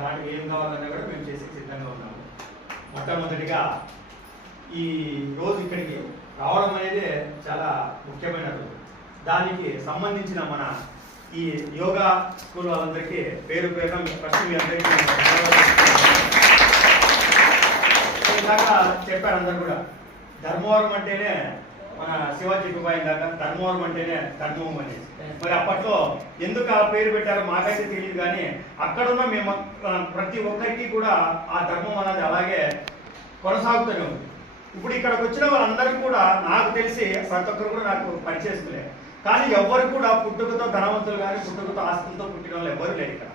అలాంటి ఏం కావాలన్నా కూడా మేము చేసి సిద్ధంగా ఉన్నాము. మొట్టమొదటిగా ఈ రోజు ఇక్కడికి రావడం అనేది చాలా ముఖ్యమైన రోజు. దానికి సంబంధించిన మన ఈ యోగా స్కూల్ వాళ్ళందరికీ పేరు పేరున మీ ఫస్ట్ మీ అందరికీ నేను ఇందాక చెప్పారు అందరు కూడా. ధర్మవరం అంటేనే మన శివాజీ కుబాయి దాకా ధర్మవరం అంటేనే ధర్మవరం అనేసి మరి అప్పట్లో ఎందుకు ఆ పేరు పెట్టారో మాకైతే తెలియదు కానీ అక్కడున్న మేము ప్రతి ఒక్కరికి కూడా ఆ ధర్మం అనేది అలాగే కొనసాగుతూనే ఉంది. ఇప్పుడు ఇక్కడికి వచ్చిన వాళ్ళందరికీ కూడా నాకు తెలిసి ప్రతి ఒక్కరు కూడా నాకు పరిచయస్తులే. కానీ ఎవరు కూడా పుట్టుకతో ధనవంతులు కానీ పుట్టుకతో ఆస్తులతో పుట్టిన వాళ్ళు ఎవరు లేరు ఇక్కడ.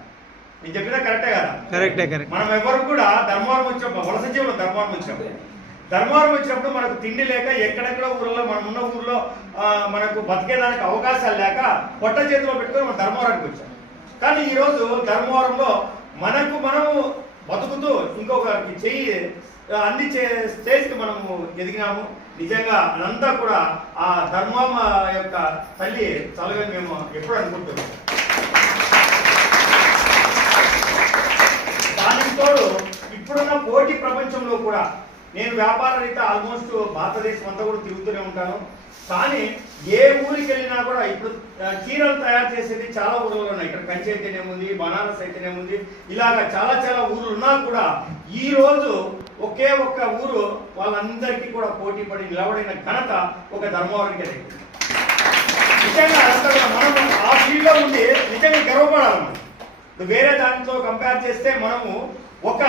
నేను చెప్పినా కరెక్టే కదా? కరెక్టే కరెక్ట్. మనం ఎవరు కూడా ధర్మవరం వచ్చినప్పుడు వలస జీవులు ధర్మవరం వచ్చినప్పుడు. ధర్మవరం వచ్చినప్పుడు మనకు తిండి లేక ఎక్కడెక్కడ ఊర్లో మనం ఉన్న ఊర్లో మనకు బతికేదానికి అవకాశాలు లేక పొట్ట చేతిలో పెట్టుకొని మనం ధర్మవరానికి వచ్చాం. కానీ ఈరోజు ధర్మవరంలో మనకు మనము బతుకుతూ ఇంకొకరికి చెయ్యి ఆ, అందించే స్టేజ్కి మనము ఎదిగినాము. నిజంగా అదంతా కూడా ఆ ధర్మమ్మ యొక్క తల్లి చలవని మేము ఎప్పుడు అనుకుంటున్నాం. దానికి తోడు ఇప్పుడున్న పోటీ ప్రపంచంలో కూడా నేను వ్యాపార రీత్యా ఆల్మోస్ట్ భారతదేశం అంతా కూడా తిరుగుతూనే ఉంటాను. కానీ ఏ ఊరికి వెళ్ళినా కూడా ఇప్పుడు చీరలు తయారు చేసేది చాలా ఊర్లు ఉన్నాయి. ఇక్కడ కంచి అయితేనేముంది బనారస్ అయితేనేముంది ఇలాగా చాలా చాలా ఊర్లు ఉన్నా కూడా ఈ రోజు ఒకే ఒక్క ఊరు వాళ్ళందరికీ కూడా పోటీ పడి నిలబడిన ఘనత ఒక ధర్మవరానికి దక్కింది. నిజంగా మనం ఆ ఫీల్డ్లో ఉండి నిజంగా గర్వపడాలి వేరే దానితో కంపేర్ చేస్తే మనము ఒక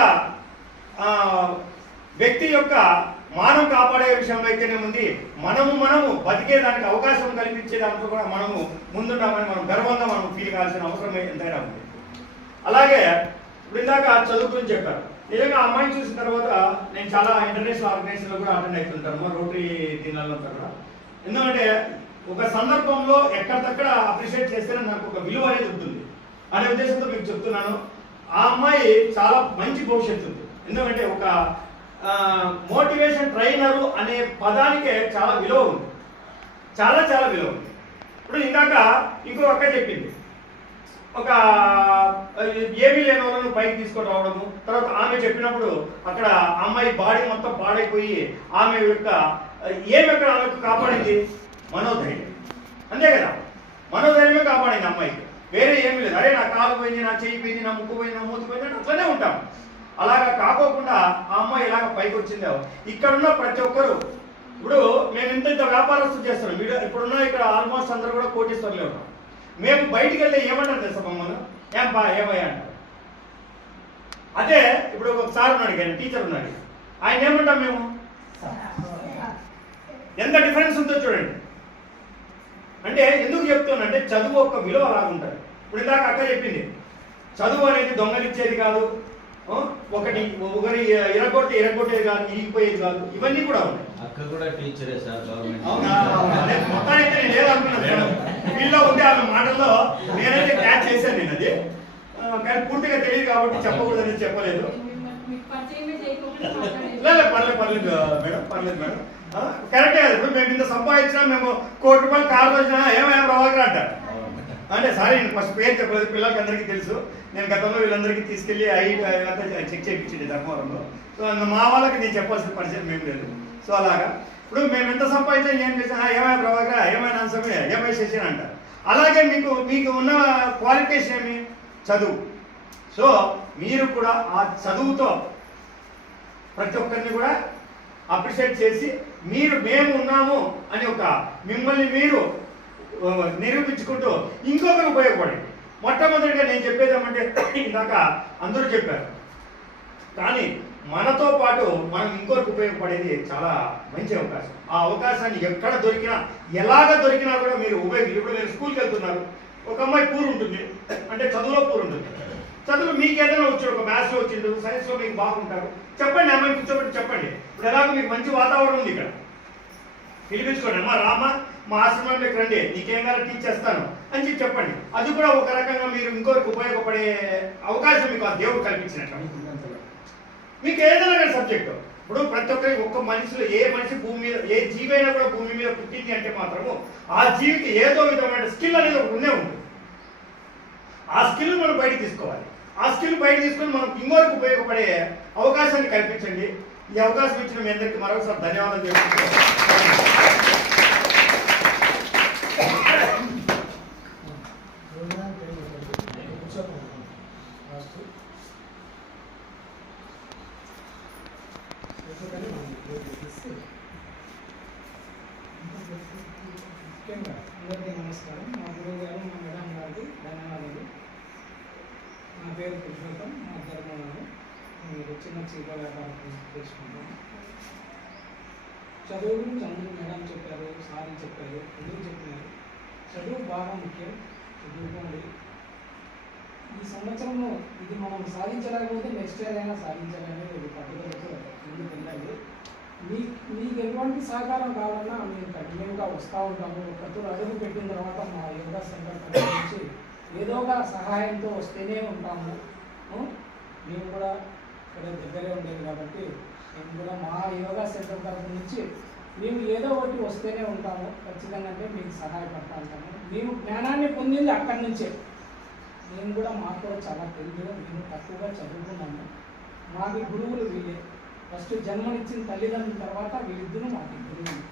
వ్యక్తి యొక్క మానం కాపాడే విషయంలో అయితేనే ఉంది. మనము మనము బతికే దానికి అవకాశం కల్పించే దాంట్లో కూడా మనము ముందుంటామని మనం గర్వంగా మనం ఫీల్ కావాల్సిన అవసరం ఎంతైనా ఉంది. అలాగే ఇప్పుడు ఇందాక చదువు గురించి చెప్పారు. నిజంగా ఆ అమ్మాయిని చూసిన తర్వాత నేను చాలా ఇంటర్నేషనల్ ఆర్గనైజేషన్లో కూడా అటెండ్ అవుతుంటాను. రోటరీ దీనిలంతా కూడా ఎందుకంటే ఒక సందర్భంలో ఎక్కడిదక్కడ అప్రిషియేట్ చేస్తేనే నాకు ఒక విలువ అనేది ఉంటుంది. అనే ఉద్దేశంతో మీకు చెప్తున్నాను. ఆ అమ్మాయి చాలా మంచి భవిష్యత్తు ఉంది. ఎందుకంటే ఒక మోటివేషన్ ట్రైనరు అనే పదానికే చాలా విలువ ఉంది. చాలా చాలా విలువ ఉంది. ఇప్పుడు ఇందాక ఇంకో అక్క చెప్పింది. ఒక ఏమీ లేని వాళ్ళను పైకి తీసుకొని రావడము తర్వాత ఆమె చెప్పినప్పుడు అక్కడ అమ్మాయి బాడీ మొత్తం పాడైపోయి ఆమె యొక్క ఏమి అక్కడ ఆమెకు కాపాడింది? మనోధైర్యం. అంతే కదా? మనోధైర్యమే కాపాడింది అమ్మాయికి. వేరే ఏమీ లేదు. అరే నా కాలు పోయింది నా చేయి పోయింది నా ముక్కు పోయింది నా మూతి పోయింది అట్లనే ఉంటాం అలాగా కాకోకుండా ఆ అమ్మాయి ఇలాగ పైకి వచ్చిందేమో ఇక్కడ ఉన్న ప్రతి ఒక్కరు ఇప్పుడు మేము ఇంత ఇంత వ్యాపారస్తులు చేస్తున్నాం. మీరు ఇప్పుడున్న ఇక్కడ ఆల్మోస్ట్ అందరూ కూడా కోటీశ్వర్లే ఉన్నాం మేము బయటికి వెళ్తే ఏమంటారు తెలుసా మమ్మల్ని? ఏం బా ఏమయ్యా అంటారు అదే ఇప్పుడు ఒక సార్ ఉన్నాడు కానీ టీచర్ ఉన్నాడు. ఆయన ఏమంటాం మేము? ఎంత డిఫరెన్స్ ఉందో చూడండి. అంటే ఎందుకు చెప్తానంటే చదువు ఒక విలువ అలాగుంటుంది ఇప్పుడు ఇందాక అక్క చెప్పింది చదువు అనేది దొంగలిచ్చేది కాదు. ఒకటి ఒకరి ఇరగొట్టి ఇరగొట్టేది కాదు ఇరిగిపోయేది కాదు. ఇవన్నీ కూడా ఉన్నాయి. అక్క కూడా టీచరే సార్ గవర్నమెంట్ అవునా? నేను మొత్తానికి నేను లేదనుకున్నాను మేడం వీళ్ళలో ఉంది ఆమె మాటల్లో నేనైతే క్యాచ్ చేశాను నేను అది. కానీ పూర్తిగా తెలియదు కాబట్టి చెప్పకూడదని చెప్పలేదు. లేదు పర్లేదు పర్లేదు మేడం పర్లేదు మేడం. కరెక్టే కదా ఇప్పుడు మేము ఇంత సంపాదించినా మేము కోటి రూపాయలు కారు వచ్చినా ఏమేమి రావాలి అంటారు. అంటే సారీ నేను ఫస్ట్ పేరు చెప్పలేదు. పిల్లలకి అందరికీ తెలుసు. నేను గతంలో వీళ్ళందరికీ తీసుకెళ్ళి ఐ అంతా చెక్ చేయించింది ధర్మవరంలో. సో మా వాళ్ళకి నేను చెప్పాల్సిన పరిచయం మేము లేదు. సో అలాగా. ఇప్పుడు మేము ఎంత సంపాదించా ఏం చేసినా ఏమైనా ప్రభాకర్ ఏమైనా అంశమే ఏమై చేసిన అంట. అలాగే మీకు మీకు ఉన్న క్వాలిఫికేషన్ ఏమి? చదువు. సో మీరు కూడా ఆ చదువుతో ప్రతి ఒక్కరిని కూడా అప్రిషియేట్ చేసి మీరు మేము ఉన్నాము అని ఒక మిమ్మల్ని మీరు నిరూపించుకుంటూ ఇంకొకరు ఉపయోగపడండి మొట్టమొదటిగా నేను చెప్పేది ఏమంటే ఇందాక అందరూ చెప్పారు. కానీ మనతో పాటు మనం ఇంకొకరికి ఉపయోగపడేది చాలా మంచి అవకాశం. ఆ అవకాశాన్ని ఎక్కడ దొరికినా ఎలాగ దొరికినా కూడా మీరు ఉపయోగించి ఇప్పుడు మీరు స్కూల్కి వెళ్తున్నారు. ఒక అమ్మాయి పూర్ ఉంటుంది. అంటే చదువులో పూర్ ఉంటుంది. చదువు మీకు ఏదైనా వచ్చి ఒక మ్యాథ్స్లో వచ్చిండు సైన్స్లో మీకు బాగుంటారు. చెప్పండి అమ్మాయి కూర్చోబెట్టి చెప్పండి. ఇప్పుడు ఎలాగో మీకు మంచి వాతావరణం ఉంది ఇక్కడ. పిలిపించుకోండి. అమ్మా రామా మా ఆశ్రమంలోకి రండి నీకేం కావాలో టీచ్ చేస్తాను. అని చెప్పి చెప్పండి. అది కూడా ఒక రకంగా మీరు ఇంకొకరికి ఉపయోగపడే అవకాశం మీకు ఆ దేవుడు కల్పించినట్టు. మీకు ఏదైనా కానీ సబ్జెక్టు ఇప్పుడు ప్రతి ఒక్కరికి ఒక్క మనిషిలో ఏ మనిషి భూమి మీద ఏ జీవైనా కూడా భూమి మీద పుట్టింది అంటే మాత్రము ఆ జీవికి ఏదో విధమైన స్కిల్ అనేది ఒకటి ఉండే ఉంటుంది. ఆ స్కిల్ మనం బయట తీసుకోవాలి. ఆ స్కిల్ బయట తీసుకొని మనం ఇంకోరికి ఉపయోగపడే అవకాశాన్ని కల్పించండి. ఈ అవకాశం ఇచ్చిన మీ అందరికీ మరొకసారి ధన్యవాదాలు తెలుపుతున్నాను ముఖ్యంగా అందరికీ నమస్కారం. మా గురువు గారు మా మేడం గారికి ధన్యవాదాలు. నా పేరు పురుషోత్తం మా ధర్మవారు. మీరు చిన్న చీర వ్యాపారం చేసుకుంటాం చదువు గురించి అందరూ మేడం చెప్పారు సార్ చెప్పారు అందరూ చెప్పినారు చదువు బాగా ముఖ్యం. చదువుకోండి. ఈ సంవత్సరంలో ఇది మనం సాధించలేకపోతే నెక్స్ట్ ఇయర్ అయినా సాధించాలనేది ఒక పట్టుదలతో ముందుకు వెళ్ళాలి. మీ మీకు ఎటువంటి సహకారం కావాలన్నా మేము కఠినంగా వస్తూ ఉంటాము. ప్రతి అడుగు పెట్టిన తర్వాత మా యోగా సెంటర్ నుంచి ఏదో ఒక సహాయంతో వస్తేనే ఉంటాము. మేము కూడా ఇక్కడ దగ్గరే ఉండేది కాబట్టి మేము కూడా మా యోగా సెంటర్ తరఫు నుంచి మేము ఏదో ఒకటి వస్తేనే ఉంటాము. ఖచ్చితంగా అంటే మీకు సహాయపడతా ఉంటాము. మేము జ్ఞానాన్ని పొందింది అక్కడి నుంచే. మేము కూడా మాకు చాలా తెలియదు మేము తక్కువగా చదువుకున్నాము. మాకు గురువులు వీళ్ళే. ఫస్ట్ జన్మనిచ్చిన తల్లిదండ్రుల తర్వాత వీళ్ళిద్దరూ మాకు గురువులు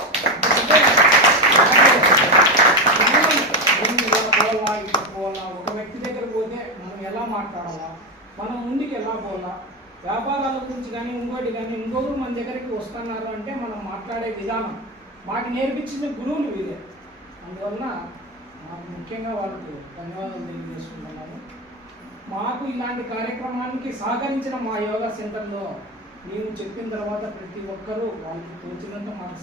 పోవాలా పోవాలా ఒక వ్యక్తి దగ్గర పోతే మనం ఎలా మాట్లాడాలా మనం ముందుకు ఎలా పోవాలా? వ్యాపారాల గురించి కానీ ఇంకోటి కానీ ఇంకొకరు మన దగ్గరికి వస్తున్నారు అంటే మనం మాట్లాడే విధానం. మాకు నేర్పించిన గురువులు వీరే. అందువలన మాకు ముఖ్యంగా వాళ్ళకు ధన్యవాదాలు తెలియజేసుకుంటున్నాను మాకు ఇలాంటి కార్యక్రమానికి సహకరించిన మా యోగా సెంటర్లో నేను చెప్పిన తర్వాత ప్రతి ఒక్కరూ వాళ్ళకి తోచినంత మాకు